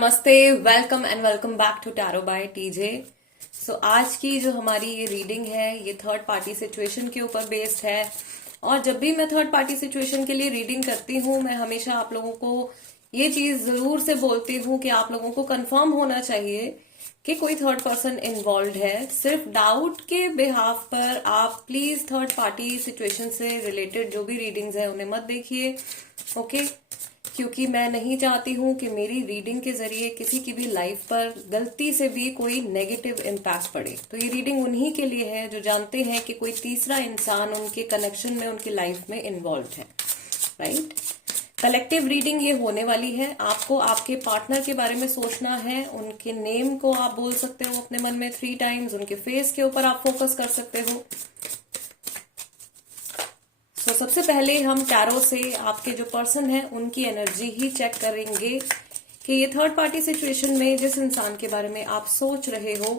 नमस्ते, welcome and welcome back to tarot by TJ. So आज की जो हमारी ये रीडिंग है ये थर्ड पार्टी सिचुएशन के ऊपर बेस्ड है। और जब भी मैं थर्ड पार्टी सिचुएशन के लिए रीडिंग करती हूँ मैं हमेशा आप लोगों को ये चीज जरूर से बोलती हूँ कि आप लोगों को कंफर्म होना चाहिए कि कोई थर्ड पर्सन इन्वॉल्व है। सिर्फ डाउट के बिहाफ पर आप प्लीज थर्ड पार्टी सिचुएशन से रिलेटेड जो भी रीडिंग्स है उन्हें मत देखिए, ओके? क्योंकि मैं नहीं चाहती हूं कि मेरी रीडिंग के जरिए किसी की भी लाइफ पर गलती से भी कोई नेगेटिव इम्पैक्ट पड़े। तो ये रीडिंग उन्हीं के लिए है जो जानते हैं कि कोई तीसरा इंसान उनके कनेक्शन में उनकी लाइफ में इन्वॉल्व है, राइट? कलेक्टिव रीडिंग ये होने वाली है। आपको आपके पार्टनर के बारे में सोचना है। उनके नेम को आप बोल सकते हो अपने मन में 3 टाइम्स। उनके फेस के ऊपर आप फोकस कर सकते हो। तो सबसे पहले हम टैरो से आपके जो पर्सन है उनकी एनर्जी ही चेक करेंगे कि ये थर्ड पार्टी सिचुएशन में जिस इंसान के बारे में आप सोच रहे हो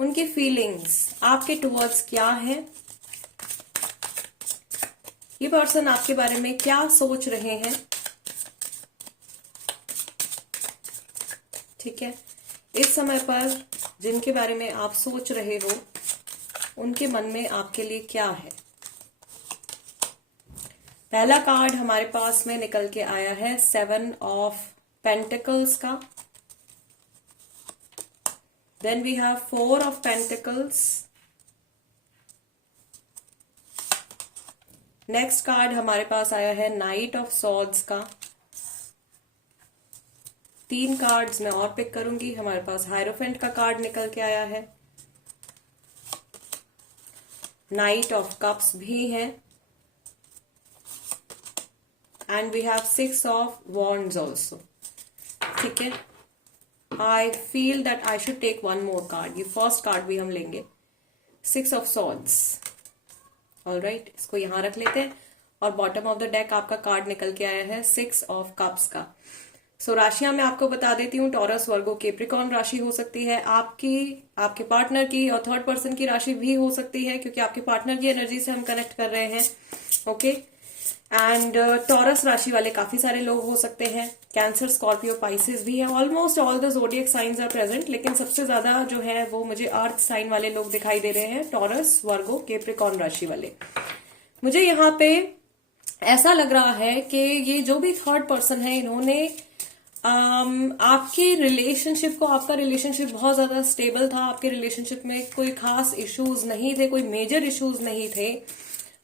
उनकी फीलिंग्स आपके टुवर्ड्स क्या है। ये पर्सन आपके बारे में क्या सोच रहे हैं, ठीक है? इस समय पर जिनके बारे में आप सोच रहे हो उनके मन में आपके लिए क्या है। पहला कार्ड हमारे पास में निकल के आया है 7 ऑफ पेंटिकल्स का। Then we have 4 of pentacles. Next card हमारे पास आया है नाइट ऑफ सॉर्ड्स का। 3 कार्ड्स मैं और पिक करूंगी। हमारे पास हायरोफेंट का कार्ड निकल के आया है। नाइट ऑफ कप्स भी है and we have 6 of wands also, ठीक है? I feel that I should take 1 more card. ये फर्स्ट कार्ड भी हम लेंगे, 6 ऑफ सॉर्ड्स। ऑलराइट, इसको यहां रख लेते हैं। और बॉटम ऑफ द डेक आपका कार्ड निकल के आया है 6 ऑफ कप्स का। सो राशियां मैं आपको बता देती हूँ। टॉरस, वर्गो, कैप्रिकॉर्न राशि हो सकती है आपकी, आपके पार्टनर की, और थर्ड पर्सन की राशि भी हो सकती है क्योंकि आपके पार्टनर की एनर्जी से हम कनेक्ट कर रहे हैं, ओके? एंड टॉरस राशि वाले काफी सारे लोग हो सकते हैं। कैंसर, स्कॉर्पियो, पाइसेस भी है। Almost all the zodiac signs are present, लेकिन सबसे ज्यादा जो है वो मुझे अर्थ साइन वाले लोग दिखाई दे रहे हैं। टॉरस, वर्गो, कैप्रिकॉर्न राशि वाले। मुझे यहाँ पे ऐसा लग रहा है कि ये जो भी थर्ड पर्सन है इन्होंने आपके रिलेशनशिप को, आपका रिलेशनशिप बहुत ज्यादा स्टेबल था। आपके रिलेशनशिप में कोई खास इश्यूज नहीं थे, कोई मेजर इश्यूज नहीं थे।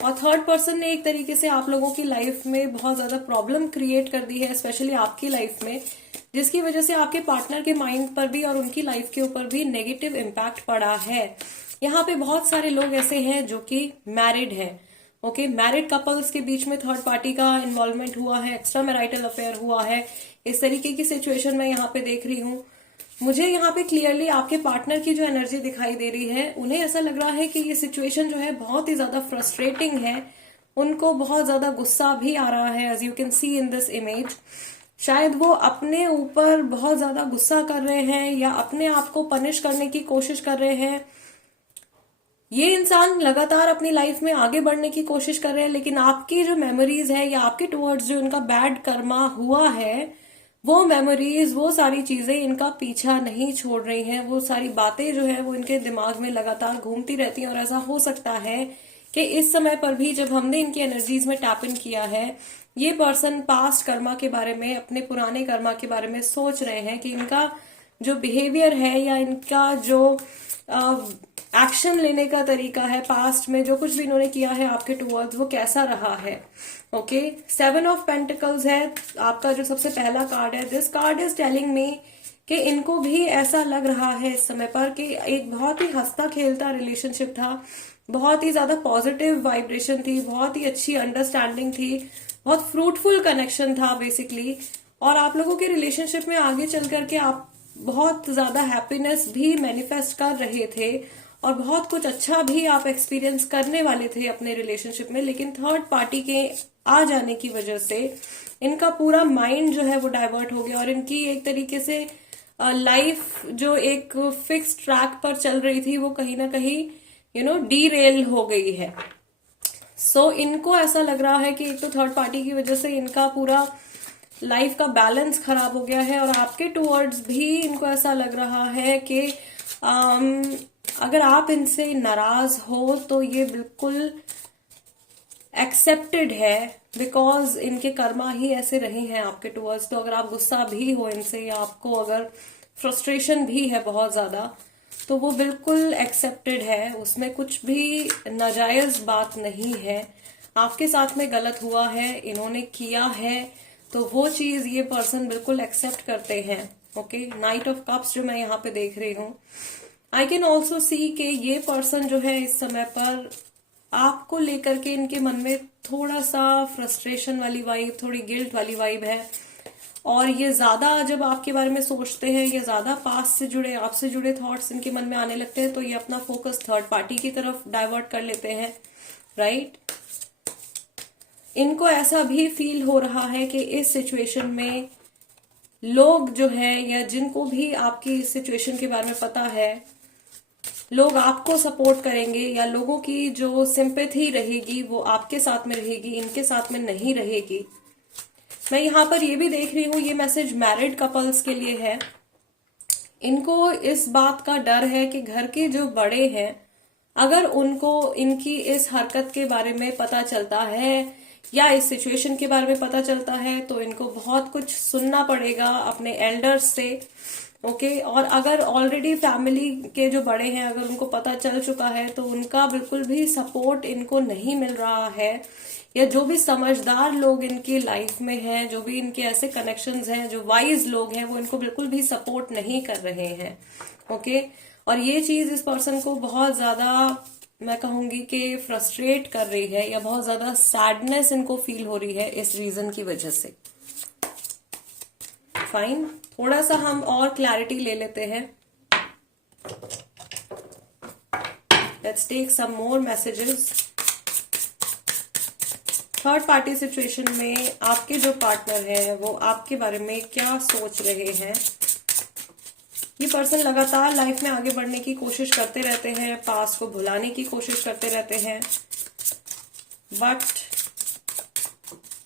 और थर्ड पर्सन ने एक तरीके से आप लोगों की लाइफ में बहुत ज्यादा प्रॉब्लम क्रिएट कर दी है, स्पेशली आपकी लाइफ में, जिसकी वजह से आपके पार्टनर के माइंड पर भी और उनकी लाइफ के ऊपर भी नेगेटिव इम्पैक्ट पड़ा है। यहाँ पे बहुत सारे लोग ऐसे हैं जो कि मैरिड हैं, ओके? मैरिड कपल्स के बीच में थर्ड पार्टी का इन्वॉल्वमेंट हुआ है, एक्स्ट्रा मैरिटल अफेयर हुआ है। इस तरीके की सिचुएशन मैं यहाँ पे देख रही हूँ। मुझे यहाँ पे क्लियरली आपके पार्टनर की जो एनर्जी दिखाई दे रही है, उन्हें ऐसा लग रहा है कि ये सिचुएशन जो है बहुत ही ज्यादा फ्रस्ट्रेटिंग है। उनको बहुत ज्यादा गुस्सा भी आ रहा है, as you can see in this image. शायद वो अपने ऊपर बहुत ज्यादा गुस्सा कर रहे हैं या अपने आप को पनिश करने की कोशिश कर रहे हैं। ये इंसान लगातार अपनी लाइफ में आगे बढ़ने की कोशिश कर रहे हैं, लेकिन आपकी जो मेमोरीज है या आपके टुवर्ड्स जो इनका बैड कर्मा हुआ है, वो मेमोरीज, वो सारी चीजें इनका पीछा नहीं छोड़ रही हैं। वो सारी बातें जो है वो इनके दिमाग में लगातार घूमती रहती हैं। और ऐसा हो सकता है कि इस समय पर भी जब हमने इनकी एनर्जीज में टैप इन किया है, ये पर्सन पास्ट कर्मा के बारे में, अपने पुराने कर्मा के बारे में सोच रहे हैं कि इनका जो बिहेवियर है या इनका जो एक्शन लेने का तरीका है, पास्ट में जो कुछ भी इन्होंने किया है आपके टुवर्ड्स, वो कैसा रहा है, ओके? 7 ऑफ पेंटिकल्स है आपका जो सबसे पहला कार्ड है। This card is telling me कि इनको भी ऐसा लग रहा है इस समय पर कि एक बहुत ही हंसता खेलता रिलेशनशिप था, बहुत ही ज्यादा पॉजिटिव वाइब्रेशन थी, बहुत ही अच्छी अंडरस्टैंडिंग थी, बहुत फ्रूटफुल कनेक्शन था बेसिकली। और आप लोगों के रिलेशनशिप में आगे चल करके आप बहुत ज्यादा हैप्पीनेस भी मैनिफेस्ट कर रहे थे और बहुत कुछ अच्छा भी आप एक्सपीरियंस करने वाले थे अपने रिलेशनशिप में। लेकिन थर्ड पार्टी के आ जाने की वजह से इनका पूरा माइंड जो है वो डाइवर्ट हो गया और इनकी एक तरीके से लाइफ जो एक फिक्स ट्रैक पर चल रही थी वो कहीं ना कहीं डीरेल हो गई है। सो इनको ऐसा लग रहा है कि एक तो थर्ड पार्टी की वजह से इनका पूरा लाइफ का बैलेंस खराब हो गया है और आपके टूवर्ड्स भी इनको ऐसा लग रहा है कि अगर आप इनसे नाराज हो तो ये बिल्कुल एक्सेप्टेड है, बिकॉज इनके कर्मा ही ऐसे रहे हैं आपके टूवर्ड्स। तो अगर आप गुस्सा भी हो इनसे या आपको अगर फ्रस्ट्रेशन भी है बहुत ज्यादा, तो वो बिल्कुल एक्सेप्टेड है, उसमें कुछ भी नाजायज बात नहीं है। आपके साथ में गलत हुआ है, इन्होंने किया है, तो वो चीज ये पर्सन बिल्कुल एक्सेप्ट करते हैं। ओके, नाइट ऑफ कप्स जो मैं यहाँ पे देख रही हूँ, आई कैन ऑल्सो सी कि ये पर्सन जो है इस समय पर आपको लेकर के इनके मन में थोड़ा सा फ्रस्ट्रेशन वाली वाइब, थोड़ी गिल्ट वाली वाइब है। और ये ज्यादा जब आपके बारे में सोचते हैं, ये ज्यादा पास्ट से जुड़े, आपसे जुड़े थॉट्स इनके मन में आने लगते हैं, तो ये अपना फोकस थर्ड पार्टी की तरफ डाइवर्ट कर लेते हैं, राइट। इनको ऐसा भी फील हो रहा है कि इस सिचुएशन में लोग जो है, या जिनको भी आपकी इस सिचुएशन के बारे में पता है, लोग आपको सपोर्ट करेंगे, या लोगों की जो सिंपैथी रहेगी वो आपके साथ में रहेगी, इनके साथ में नहीं रहेगी। मैं यहाँ पर ये भी देख रही हूँ, ये मैसेज मैरिड कपल्स के लिए है। इनको इस बात का डर है कि घर के जो बड़े हैं, अगर उनको इनकी इस हरकत के बारे में पता चलता है या इस सिचुएशन के बारे में पता चलता है, तो इनको बहुत कुछ सुनना पड़ेगा अपने एल्डर्स से। ओके, और अगर ऑलरेडी फैमिली के जो बड़े हैं, अगर उनको पता चल चुका है, तो उनका बिल्कुल भी सपोर्ट इनको नहीं मिल रहा है, या जो भी समझदार लोग इनकी लाइफ में हैं, जो भी इनके ऐसे कनेक्शंस हैं, जो वाइज लोग हैं, वो इनको बिल्कुल भी सपोर्ट नहीं कर रहे हैं। ओके, और ये चीज इस पर्सन को बहुत ज्यादा, मैं कहूंगी कि फ्रस्ट्रेट कर रही है, या बहुत ज्यादा सैडनेस इनको फील हो रही है इस रीजन की वजह से। फाइन, थोड़ा सा हम और क्लैरिटी ले लेते हैं। Let's take some more messages. Third party situation में आपके जो पार्टनर है वो आपके बारे में क्या सोच रहे हैं। ये पर्सन लगातार लाइफ में आगे बढ़ने की कोशिश करते रहते हैं, पास्ट को भुलाने की कोशिश करते रहते हैं, बट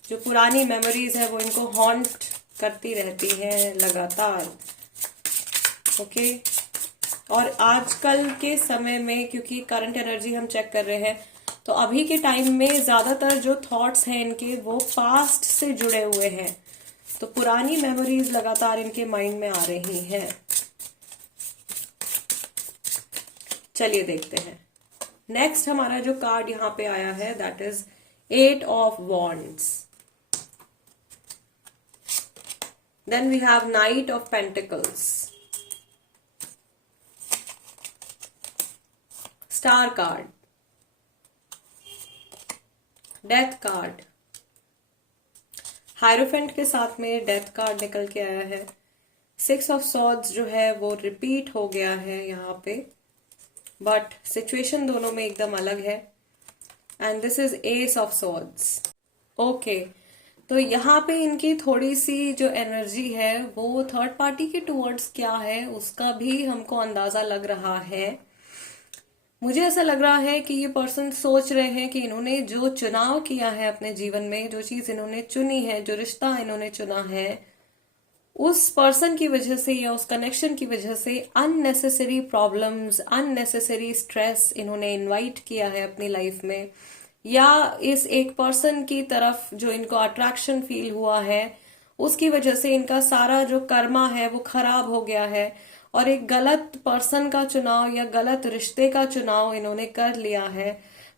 जो पुरानी मेमोरीज है वो इनको हॉन्ट करती रहती हैं लगातार। ओके, और आजकल के समय में, क्योंकि करंट एनर्जी हम चेक कर रहे हैं, तो अभी के टाइम में ज्यादातर जो थॉट्स हैं इनके वो पास्ट से जुड़े हुए हैं, तो पुरानी मेमोरीज लगातार इनके माइंड में आ रही हैं। चलिए देखते हैं। नेक्स्ट हमारा जो कार्ड यहाँ पे आया है, that is 8 of wands. Then we have knight of pentacles, star card, death card, hierophant के साथ में डेथ कार्ड निकल के आया है। 6 ऑफ सॉर्ड्स जो है वो रिपीट हो गया है यहाँ पे, बट सिचुएशन दोनों में एकदम अलग है। And this is S of swords. Okay, तो यहाँ पे इनकी थोड़ी सी जो एनर्जी है वो थर्ड पार्टी के टूवर्ड्स क्या है उसका भी हमको अंदाजा लग रहा है। मुझे ऐसा लग रहा है कि ये पर्सन सोच रहे हैं कि इन्होंने जो चुनाव किया है अपने जीवन में, जो चीज इन्होंने चुनी है, जो रिश्ता इन्होंने चुना है, उस पर्सन की वजह से या उस कनेक्शन की वजह से अननेसेसरी प्रॉब्लम्स, अननेसेसरी स्ट्रेस इन्होंने इनवाइट किया है अपनी लाइफ में, या इस एक पर्सन की तरफ जो इनको अट्रैक्शन फील हुआ है उसकी वजह से इनका सारा जो कर्मा है वो खराब हो गया है, और एक गलत पर्सन का चुनाव या गलत रिश्ते का चुनाव इन्होंने कर लिया है।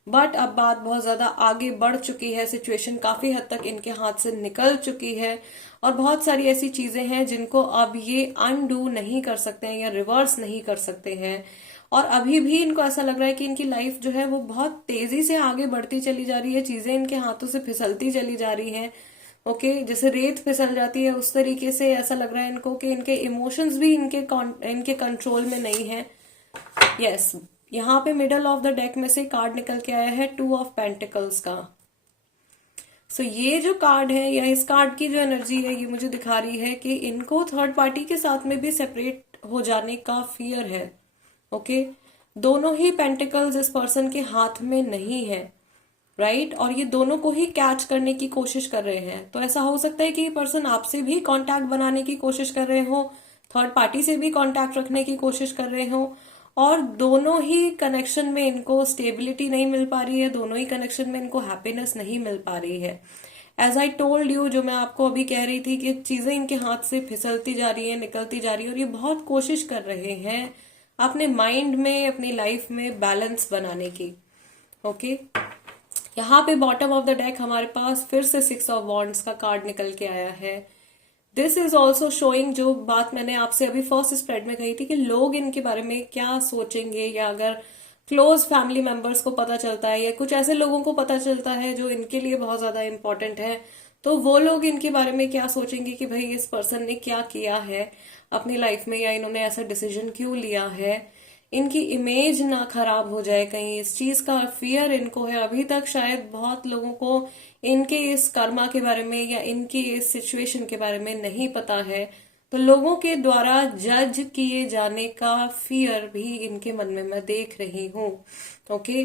बट अब बात बहुत ज्यादा आगे बढ़ चुकी है, सिचुएशन काफी हद तक इनके हाथ से निकल चुकी है, और बहुत सारी ऐसी चीजें हैं जिनको अब ये अनडू नहीं कर सकते हैं या रिवर्स नहीं कर सकते हैं। और अभी भी इनको ऐसा लग रहा है कि इनकी लाइफ जो है वो बहुत तेजी से आगे बढ़ती चली जा रही है, चीजें इनके हाथों से फिसलती चली जा रही हैं। ओके, जैसे रेत फिसल जाती है उस तरीके से ऐसा लग रहा है इनको कि इनके इमोशंस भी इनके कंट्रोल में नहीं है। यस, यहाँ पे मिडल ऑफ द डेक में से कार्ड निकल के आया है 2 ऑफ पेंटिकल्स का। सो ये जो कार्ड है या इस कार्ड की जो एनर्जी है ये मुझे दिखा रही है कि इनको थर्ड पार्टी के साथ में भी सेपरेट हो जाने का फियर है। ओके, दोनों ही पेंटिकल्स इस पर्सन के हाथ में नहीं है। राइट और ये दोनों को ही कैच करने की कोशिश कर रहे हैं। तो ऐसा हो सकता है कि ये पर्सन आपसे भी कांटेक्ट बनाने की कोशिश कर रहे हो, थर्ड पार्टी से भी कांटेक्ट रखने की कोशिश कर रहे हो, और दोनों ही कनेक्शन में इनको स्टेबिलिटी नहीं मिल पा रही है, दोनों ही कनेक्शन में इनको हैप्पीनेस नहीं मिल पा रही है। एज आई टोल्ड यू, जो मैं आपको अभी कह रही थी कि चीजें इनके हाथ से फिसलती जा रही है, निकलती जा रही है, और ये बहुत कोशिश कर रहे हैं अपने माइंड में, अपनी लाइफ में बैलेंस बनाने की। ओके यहाँ पे बॉटम ऑफ द डेक हमारे पास फिर से 6 ऑफ वॉन्ड्स का कार्ड निकल के आया है। दिस इज ऑल्सो शोइंग, जो बात मैंने आपसे अभी फर्स्ट स्प्रेड में कही थी कि लोग इनके बारे में क्या सोचेंगे, या अगर क्लोज फैमिली मेंबर्स को पता चलता है या कुछ ऐसे लोगों को पता चलता है जो इनके लिए बहुत ज्यादा इंपॉर्टेंट है, तो वो लोग इनके बारे में क्या सोचेंगे कि भाई इस पर्सन ने क्या किया है अपनी लाइफ में, या इन्होंने ऐसा डिसीजन क्यों लिया है, इनकी इमेज ना खराब हो जाए कहीं, इस चीज का फियर इनको है। अभी तक शायद बहुत लोगों को इनके इस कर्मा के बारे में या इनकी इस सिचुएशन के बारे में नहीं पता है, तो लोगों के द्वारा जज किए जाने का फियर भी इनके मन में मैं देख रही हूँ। ओके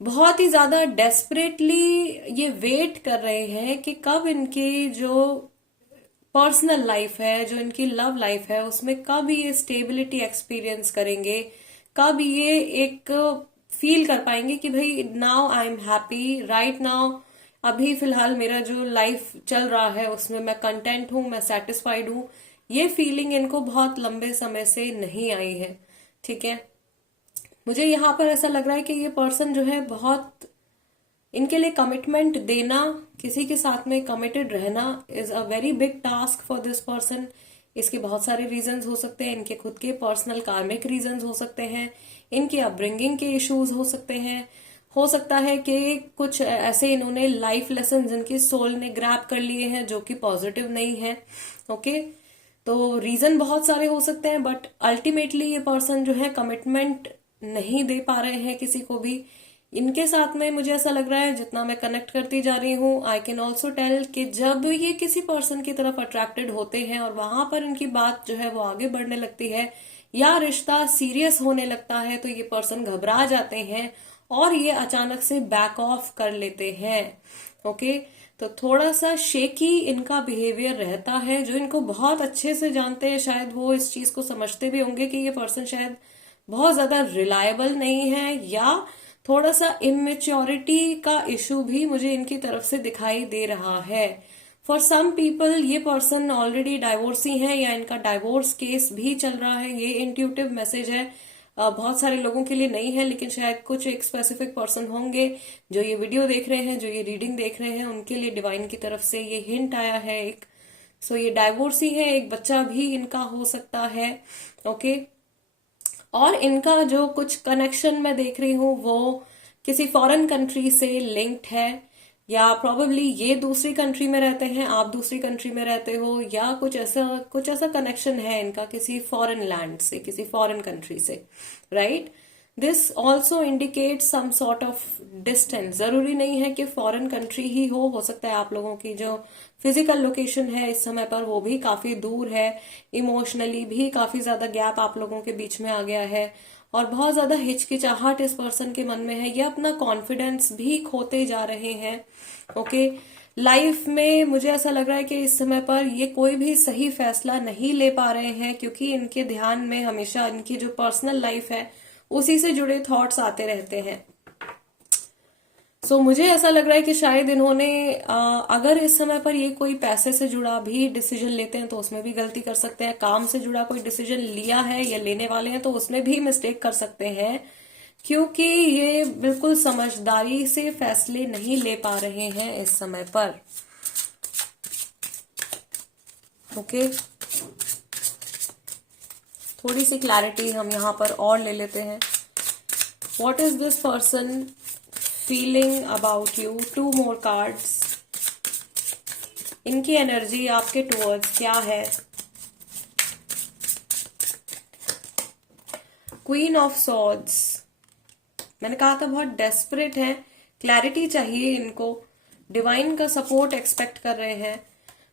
बहुत ही ज्यादा डेस्परेटली ये वेट कर रहे हैं कि कब इनकी जो पर्सनल लाइफ है, जो इनकी लव लाइफ है, उसमें कब ये स्टेबिलिटी एक्सपीरियंस करेंगे, कब ये एक फील कर पाएंगे कि भाई now I am happy right now, अभी फिलहाल मेरा जो लाइफ चल रहा है उसमें मैं कंटेंट हूं, मैं सेटिस्फाइड हूं। ये फीलिंग इनको बहुत लंबे समय से नहीं आई है। ठीक है, मुझे यहाँ पर ऐसा लग रहा है कि ये पर्सन जो है बहुत, इनके लिए कमिटमेंट देना, किसी के साथ में कमिटेड रहना is a very big task for this person. इसके बहुत सारे रीजंस हो सकते हैं, इनके खुद के पर्सनल कार्मिक रीजंस हो सकते हैं, इनके अपब्रिंगिंग के इश्यूज हो सकते हैं, हो सकता है कि कुछ ऐसे इन्होंने लाइफ लेसन जिनकी सोल ने ग्रैब कर लिए हैं जो कि पॉजिटिव नहीं है। ओके तो रीजन बहुत सारे हो सकते हैं, बट अल्टीमेटली ये पर्सन जो है कमिटमेंट नहीं दे पा रहे हैं किसी को भी। इनके साथ में मुझे ऐसा लग रहा है, जितना मैं कनेक्ट करती जा रही हूँ, आई कैन ऑल्सो टेल कि जब ये किसी पर्सन की तरफ अट्रैक्टेड होते हैं और वहां पर इनकी बात जो है वो आगे बढ़ने लगती है या रिश्ता सीरियस होने लगता है, तो ये पर्सन घबरा जाते हैं और ये अचानक से बैक ऑफ कर लेते हैं। ओके तो थोड़ा सा शेकी इनका बिहेवियर रहता है। जो इनको बहुत अच्छे से जानते हैं शायद वो इस चीज को समझते भी होंगे कि ये पर्सन शायद बहुत ज्यादा रिलायबल नहीं है, या थोड़ा सा इमेच्योरिटी का इशू भी मुझे इनकी तरफ से दिखाई दे रहा है। फॉर सम पीपल ये पर्सन ऑलरेडी डाइवोर्सी है या इनका डाइवोर्स केस भी चल रहा है। ये इंट्यूटिव मैसेज है, बहुत सारे लोगों के लिए नहीं है, लेकिन शायद कुछ एक स्पेसिफिक पर्सन होंगे जो ये वीडियो देख रहे हैं, जो ये रीडिंग देख रहे हैं, उनके लिए डिवाइन की तरफ से ये हिंट आया है एक। सो ये डाइवोर्सी है, एक बच्चा भी इनका हो सकता है। ओके और इनका जो कुछ कनेक्शन मैं देख रही हूँ वो किसी फॉरेन कंट्री से लिंक्ड है, या प्रोबेबली ये दूसरी कंट्री में रहते हैं, आप दूसरी कंट्री में रहते हो, या कुछ ऐसा कनेक्शन है इनका किसी फॉरेन लैंड से, किसी फॉरेन कंट्री से, right. This also indicate some sort of distance. जरूरी नहीं है कि फॉरेन कंट्री ही हो सकता है आप लोगों की जो फिजिकल लोकेशन है इस समय पर वो भी काफी दूर है, इमोशनली भी काफी ज्यादा गैप आप लोगों के बीच में आ गया है, और बहुत ज्यादा हिचकिचाहट इस पर्सन के मन में है, ये अपना कॉन्फिडेंस भी खोते जा रहे हैं। ओके लाइफ में मुझे ऐसा लग रहा है कि इस समय पर ये कोई भी सही फैसला नहीं ले पा रहे हैं, क्योंकि इनके ध्यान में हमेशा इनकी जो पर्सनल लाइफ है उसी से जुड़े थॉट्स आते रहते हैं। सो मुझे ऐसा लग रहा है कि शायद इन्होंने अगर इस समय पर ये कोई पैसे से जुड़ा भी डिसीजन लेते हैं तो उसमें भी गलती कर सकते हैं, काम से जुड़ा कोई डिसीजन लिया है या लेने वाले हैं तो उसमें भी मिस्टेक कर सकते हैं, क्योंकि ये बिल्कुल समझदारी से फैसले नहीं ले पा रहे हैं इस समय पर। ओके थोड़ी सी क्लैरिटी हम यहाँ पर और ले लेते हैं। What is this person feeling about you? 2 more cards। इनकी एनर्जी आपके टुवर्ड्स क्या है? क्वीन ऑफ सॉर्ड्स, मैंने कहा था बहुत डेस्परेट है, क्लैरिटी चाहिए इनको, डिवाइन का सपोर्ट एक्सपेक्ट कर रहे हैं।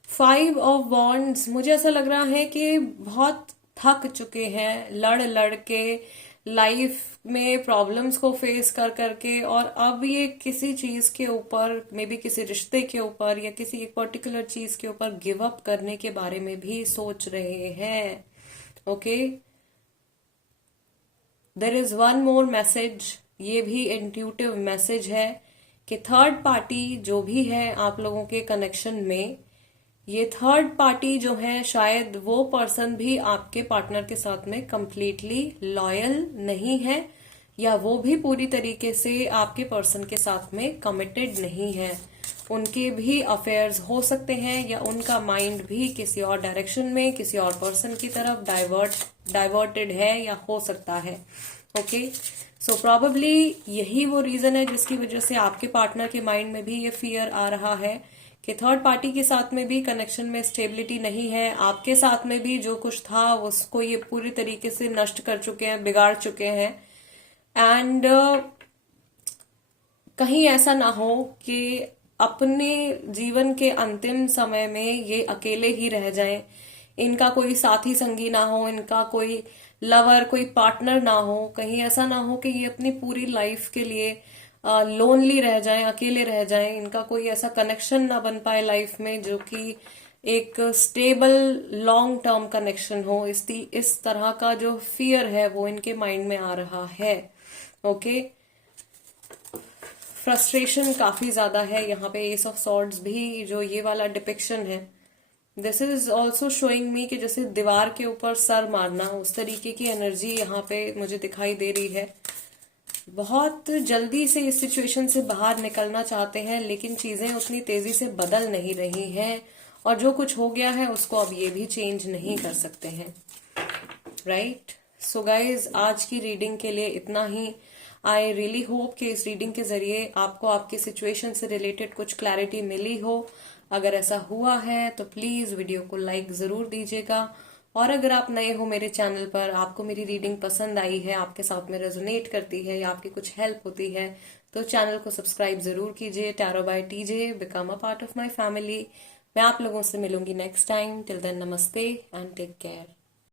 5 of wands, मुझे ऐसा लग रहा है कि बहुत थक चुके हैं लड़ लड़ के, लाइफ में प्रॉब्लम्स को फेस कर करके और अब ये किसी चीज के ऊपर, मे बी किसी रिश्ते के ऊपर या किसी एक पर्टिकुलर चीज के ऊपर गिव अप करने के बारे में भी सोच रहे हैं. Okay, there is one more message. ये भी इंट्यूटिव मैसेज है कि थर्ड पार्टी जो भी है आप लोगों के कनेक्शन में, ये थर्ड पार्टी जो है शायद वो पर्सन भी आपके पार्टनर के साथ में कंप्लीटली लॉयल नहीं है, या वो भी पूरी तरीके से आपके पर्सन के साथ में कमिटेड नहीं है. उनके भी अफेयर्स हो सकते हैं या उनका माइंड भी किसी और डायरेक्शन में, किसी और पर्सन की तरफ डाइवर्टेड है या हो सकता है. ओके, सो प्रॉबेबली यही वो रीजन है जिसकी वजह से आपके पार्टनर के माइंड में भी ये फियर आ रहा है कि थर्ड पार्टी के साथ में भी कनेक्शन में स्टेबिलिटी नहीं है. आपके साथ में भी जो कुछ था उसको ये पूरी तरीके से नष्ट कर चुके हैं, बिगाड़ चुके हैं. एंड कहीं ऐसा ना हो कि अपने जीवन के अंतिम समय में ये अकेले ही रह जाएं, इनका कोई साथी संगी ना हो, इनका कोई लवर, कोई पार्टनर ना हो. कहीं ऐसा ना हो कि ये अपनी पूरी लाइफ के लिए लोनली रह जाएं, अकेले रह जाएं, इनका कोई ऐसा कनेक्शन ना बन पाए लाइफ में जो कि एक स्टेबल लॉन्ग टर्म कनेक्शन हो. इस तरह का जो फियर है वो इनके माइंड में आ रहा है. ओके, फ्रस्ट्रेशन काफी ज्यादा है यहाँ पे. एस ऑफ सॉर्ड्स भी जो ये वाला डिपिक्शन है, this is also showing me कि जैसे दीवार के ऊपर सर मारना, उस तरीके की एनर्जी यहाँ पे मुझे दिखाई दे रही है. बहुत जल्दी से इस सिचुएशन से बाहर निकलना चाहते हैं लेकिन चीजें उतनी तेजी से बदल नहीं रही हैं, और जो कुछ हो गया है उसको अब ये भी चेंज नहीं कर सकते हैं. राइट, सो गाइज आज की रीडिंग के लिए इतना ही. आई रियली होप कि इस रीडिंग के जरिए आपको आपकी सिचुएशन से रिलेटेड कुछ क्लैरिटी मिली हो. अगर ऐसा हुआ है तो प्लीज वीडियो को लाइक जरूर दीजिएगा, और अगर आप नए हो मेरे चैनल पर, आपको मेरी रीडिंग पसंद आई है, आपके साथ में रेजोनेट करती है या आपकी कुछ हेल्प होती है, तो चैनल को सब्सक्राइब जरूर कीजिए. Tarot by TJ, become a part of my family. मैं आप लोगों से मिलूंगी नेक्स्ट टाइम. टिल देन नमस्ते एंड टेक केयर.